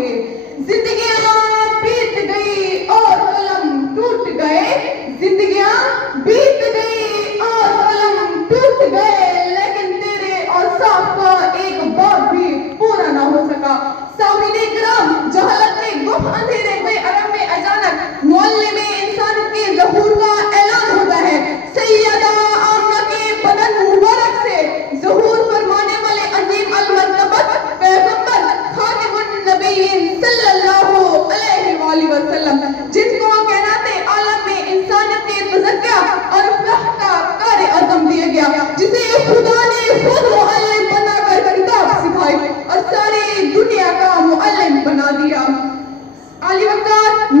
سے. زندگیاں بیت گئی اور قلم ٹوٹ گئے, زندگیاں بیت گئی اور قلم ٹوٹ گئے, لیکن تیرے اوصاف کا ایک باب بھی پورا نہ ہو سکا. سامعین کرام, جہالت میں گم اندھیرے ہوئے عرب میں اچانک معلم انسان کے ظہور کا اعلان ہوتا ہے. سیدہ آمنہ کے بدن مبارک سے ظہور فرمانے والے عظیم المرتبت پیغمبر خاتم النبیین صلی اللہ علیہ وآلہ وسلم, جن کو کائنات عالم میں انسانیت کے تزکیہ اور فلاح کا کار عظم دیا گیا, جسے خدا نے خود معلم بنا کر کتاب سکھائی اور ساری دنیا کا معلم بنا دیا. علی وقار